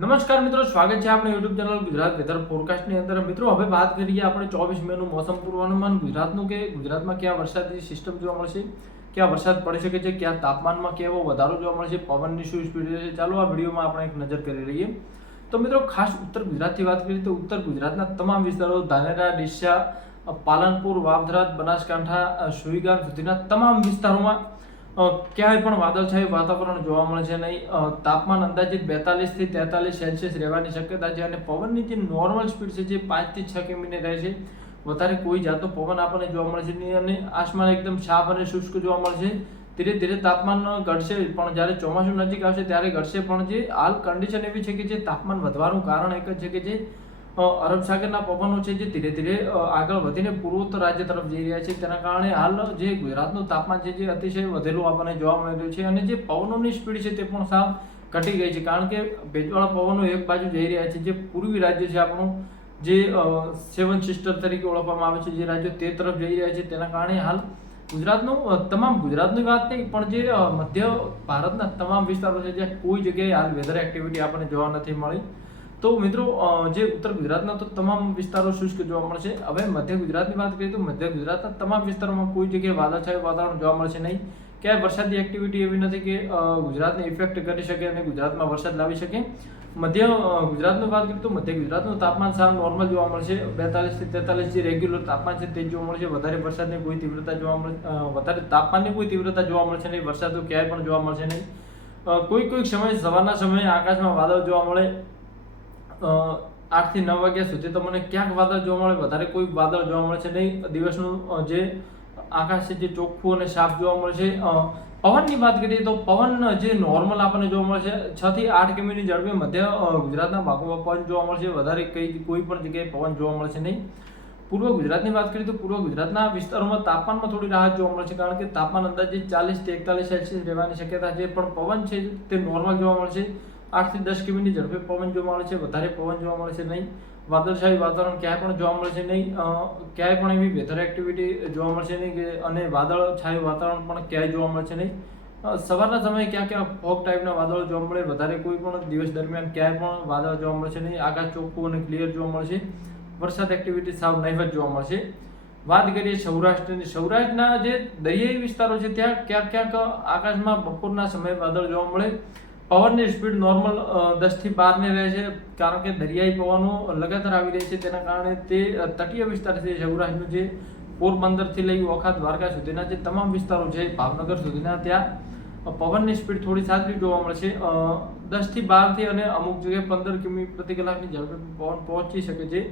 નમસ્કાર મિત્રો, સ્વાગત છે આપણે યુટ્યુબ ચેનલ ગુજરાત વેધર ફોરકાસ્ટની અંદર. મિત્રો, હવે વાત કરીએ આપણે 24 મેનું મોસમ પૂર્વાનુમાન ગુજરાતનું કે ગુજરાતમાં ક્યાં વરસાદની સિસ્ટમ જોવા મળશે, ક્યાં વરસાદ પડી શકે છે, ક્યાં તાપમાનમાં કેવો વધારો જોવા મળશે, પવનની શું સ્પીડ રહેશે. ચાલો આ વિડીયોમાં આપણે એક નજર કરી લઈએ. તો મિત્રો, ખાસ ઉત્તર ગુજરાતથી વાત કરીએ તો ઉત્તર ગુજરાતના તમામ વિસ્તારો ધાનેરા, ડીસા, પાલનપુર, વાવથરા, બનાસકાંઠા, સુઈગામ સુધીના તમામ વિસ્તારોમાં ક્યાંય પણ વાદળછાયું વાતાવરણ જોવા મળે છે નહીં. તાપમાન અંદાજિત 42 થી 43 સેલ્સિયસ રહેવાની શક્યતા છે અને પવનની જે નોર્મલ સ્પીડ છે જે 5 થી 6 કિમી રહે છે. વધારે કોઈ જાતનો પવન આપણને જોવા મળે છે નહીં અને આસમાન એકદમ સાફ અને શુષ્ક જોવા મળશે. ધીરે ધીરે તાપમાન ઘટશે, પણ જ્યારે ચોમાસું નજીક આવશે ત્યારે ઘટશે. પણ જે હાલ કન્ડિશન એવી છે કે જે તાપમાન વધવાનું કારણ એક જ છે કે જે અરબ સાગરના પવનો છે જે ધીરે ધીરે આગળ વધીને પૂર્વોત્તર રાજ્ય તરફ જઈ રહ્યા છે. તેના કારણે હાલ જે ગુજરાતનું તાપમાન છે જે અતિશય વધેલું આપણને જોવા મળી રહ્યું છે અને જે પવનોની સ્પીડ છે તે પણ સાવ ઘટી ગઈ છે, કારણ કે ભેજવાળા પવનો એક બાજુ જઈ રહ્યા છે. જે પૂર્વી રાજ્ય છે આપણું, જે સેવન સિસ્ટર તરીકે ઓળખવામાં આવે છે, જે રાજ્યો તે તરફ જઈ રહ્યા છે. તેના કારણે હાલ ગુજરાતનું ગુજરાતની વાત નહીં પણ જે મધ્ય ભારતના તમામ વિસ્તારો છે જ્યાં કોઈ જગ્યાએ હાલ વેધર એક્ટિવિટી આપણને જોવા નથી મળી. તો મિત્રો, જે ઉત્તર ગુજરાતના તો તમામ વિસ્તારો શુષ્ક જોવા મળશે. હવે મધ્ય ગુજરાતની વાત કરીએ તો મધ્ય ગુજરાતના તમામ વિસ્તારોમાં કોઈ જગ્યાએ વાદળછાયું વાતાવરણ જોવા મળશે નહીં. ક્યાંય વરસાદની એક્ટિવિટી એવી નથી કે ગુજરાતને ઇફેક્ટ કરી શકે અને ગુજરાતમાં વરસાદ લાવી શકે. મધ્ય ગુજરાતની વાત કરીએ તો મધ્ય ગુજરાતનું તાપમાન સાવ નોર્મલ જોવા મળશે. 42 થી 43 જે રેગ્યુલર તાપમાન છે તે જોવા મળશે. વધારે વરસાદની કોઈ તીવ્રતા જોવા મળશે, વધારે તાપમાનની કોઈ તીવ્રતા જોવા મળશે નહીં. વરસાદ તો ક્યાંય પણ જોવા મળશે નહીં. કોઈક સમયે સવારના સમયે આકાશમાં વાદળ જોવા મળે. 8 થી 9 વાગ્યા સુધી તો મને ક્યાંક વાદળ જોવા મળે, વધારે કોઈ વાદળ જોવા મળે છે નહીં. દિવસનું જે આકાશ છે જે ચોખ્ખું અને સાફ જોવા મળે છે. પવનની વાત કરીએ તો પવન જે નોર્મલ આપણને જોવા મળે છે 6 થી 8 કિમીની ઝડપે મધ્ય ગુજરાતના ભાગોમાં પવન જોવા મળશે. વધારે કોઈ પણ જગ્યાએ પવન જોવા મળશે નહીં. પૂર્વ ગુજરાતની વાત કરીએ તો પૂર્વ ગુજરાતના વિસ્તારોમાં તાપમાનમાં થોડી રાહત જોવા મળશે, કારણ કે તાપમાન અંદાજે 40 થી 41 સેલ્સિયસ રહેવાની શક્યતા છે. પણ પવન છે તે નોર્મલ જોવા મળશે. 8 થી 10 કિમીની ઝડપે પવન જોવા મળે છે. વધારે પવન જોવા મળશે નહીં. વાદળછાયું વાતાવરણ ક્યાંય પણ જોવા મળશે નહીં. ક્યાંય પણ એવી વેધર એક્ટિવિટી જોવા મળશે નહીં કે અને વાદળછાયું વાતાવરણ પણ ક્યાંય જોવા મળશે નહીં. સવારના સમયે ક્યાં ફોગ ટાઈપના વાદળો જોવા મળે. વધારે કોઈ પણ દિવસ દરમિયાન ક્યાંય પણ વાદળ જોવા મળશે નહીં. આકાશ ચોખ્ખું અને ક્લિયર જોવા મળશે. વરસાદ એક્ટિવિટી સાવ નહિવત જોવા મળશે. વાત કરીએ સૌરાષ્ટ્રની, સૌરાષ્ટ્રના જે દરિયાઈ વિસ્તારો છે ત્યાં ક્યાંક આકાશમાં બપોરના સમયે વાદળ જોવા મળે. પવનની સ્પીડ નોર્મલ 10 થી 12 ની રહે છે, કારણ કે દરિયાઈ પવનો લગાતાર આવી રહી છે. તેના કારણે તે તટીય વિસ્તાર છે સૌરાષ્ટ્રનું, જે પોરબંદરથી લઈ ઓખા, દ્વારકા સુધીના જે તમામ વિસ્તારો છે, ભાવનગર સુધીના, ત્યાં પવનની સ્પીડ થોડી સારી જોવા મળશે. 10 થી 12 થી અને અમુક જગ્યાએ 15 કિમી પ્રતિ કલાકની ઝડપે પવન પહોંચી શકે છે.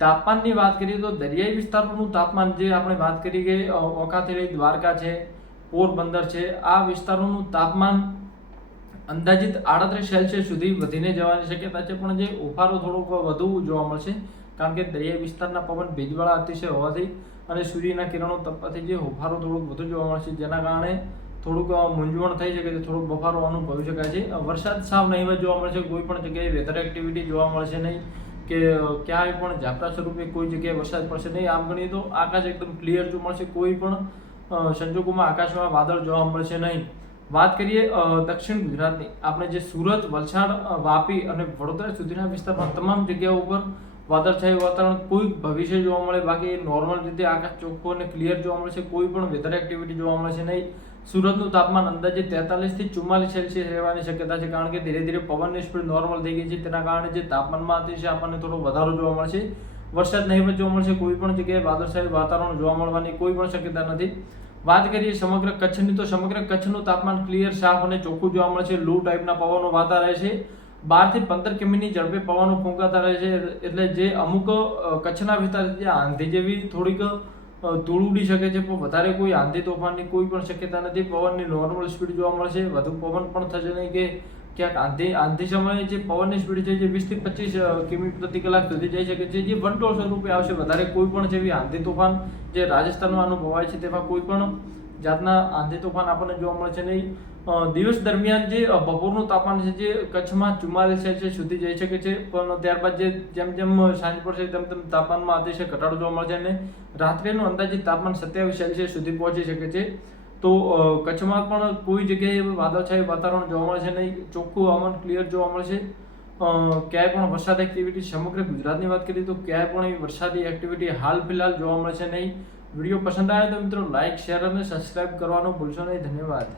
તાપમાનની વાત કરીએ તો દરિયાઈ વિસ્તારોનું તાપમાન જે આપણે વાત કરી કે ઓખાથી લઈ દ્વારકા છે, પોરબંદર છે, આ વિસ્તારોનું તાપમાન અંદાજિત 38 સેલ્સિયસ સુધી વધીને જવાની શક્યતા છે. પણ જે ઉફારો થોડોક વધુ જોવા મળશે, કારણ કે દરિયાઈ વિસ્તારના પવન ભેજવાળા અતિશય હોવાથી અને સૂર્યના કિરણો તપવાથી જે ઉફારો થોડોક વધુ જોવા મળશે, જેના કારણે થોડુંક મૂંઝવણ થઈ શકે છે, થોડોક બફારો અનુભવી શકાય છે. વરસાદ સાવ નહિવત જોવા મળશે. કોઈ પણ જગ્યાએ વેધર એક્ટિવિટી જોવા મળશે નહીં કે ક્યાંય પણ ઝાપટા સ્વરૂપે કોઈ જગ્યાએ વરસાદ પડશે નહીં. આમ ગણીએ તો આકાશ એકદમ ક્લિયર જોવા મળશે. કોઈ પણ સંજોગોમાં આકાશમાં વાદળ જોવા મળશે નહીં. વાત કરીએ દક્ષિણ ગુજરાતની, આપણે જે સુરત, વલસાડ, વાપી અને વડોદરા સુધીના વિસ્તારમાં તમામ જગ્યાઓ ઉપર વાદળછાયું વાતાવરણ કોઈ ભવિષ્ય જોવા મળે. બાકી નોર્મલ રીતે આકાશ ચોખ્ખું અને ક્લિયર જોવા મળશે. કોઈ પણ વેધર એક્ટિવિટી જોવા મળશે નહીં. સુરતનું તાપમાન અંદાજે 43 થી 44 સેલ્સિયસ રહેવાની શક્યતા છે, કારણ કે ધીરે ધીરે પવનની સ્પીડ નોર્મલ થઈ ગઈ છે. તેના કારણે જે તાપમાનમાં અતિશય આપણને થોડો વધારો જોવા મળશે. વરસાદ નહિવત જોવા મળશે. કોઈ પણ જગ્યાએ વાદળછાયું વાતાવરણ જોવા મળવાની કોઈ પણ શક્યતા નથી. વાત કરીએ સમગ્ર કચ્છની, તો સમગ્ર કચ્છનું તાપમાન ક્લિયર, સાફ અને ચોખ્ખું જોવા મળે છે. લૂ ટાઈપના પવનો વાતા રહે છે. 12 થી 15 કિમીની ઝડપે પવનો ફૂંકાતા રહે છે. એટલે જે અમુક કચ્છના વિસ્તાર જે આંધી જેવી થોડીક ધૂળ ઉડી શકે છે, પણ વધારે કોઈ આંધી તોફાનની કોઈ પણ શક્યતા નથી. પવનની નોર્મલ સ્પીડ જોવા મળશે. વધુ પવન પણ થશે નહીં કે ક્યાંક આંધી સમયે જે પવનની સ્પીડ છે જે 20 થી 25 કિમી પ્રતિ કલાક સુધી જઈ શકે છે, જે વંટોળ સ્વરૂપે આવશે. વધારે કોઈ પણ જેવી આંધી તોફાન જે રાજસ્થાનમાં અનુભવાય છે તેવા કોઈ પણ જાતના આંધી તોફાન આપણને જોવા મળશે નહીં. દિવસ દરમિયાન જે બપોરનું તાપમાન છે જે કચ્છમાં 44 સેલ્સિયસ સુધી જઈ શકે છે, પણ ત્યારબાદ જેમ સાંજ પડશે તેમ તાપમાનમાં અતિશય ઘટાડો જોવા મળશે અને રાત્રેનું અંદાજિત તાપમાન 27 સેલ્સિયસ સુધી પહોંચી શકે છે. તો કચ્છમાં પણ કોઈ જગ્યાએ વાદળછાયું વાતાવરણ જોવા મળશે નહીં. ચોખ્ખું હવામાન ક્લિયર જોવા મળશે. ક્યાંય પણ વરસાદ એક્ટિવિટી સમગ્ર ગુજરાતની વાત કરીએ તો ક્યાંય પણ એવી વરસાદી એક્ટિવિટી હાલ ફિલહાલ જોવા મળશે નહીં. વિડીયો પસંદ આવે તો મિત્રો લાઇક, શેર અને સબસ્ક્રાઇબ કરવાનું ભૂલશો નહીં. ધન્યવાદ.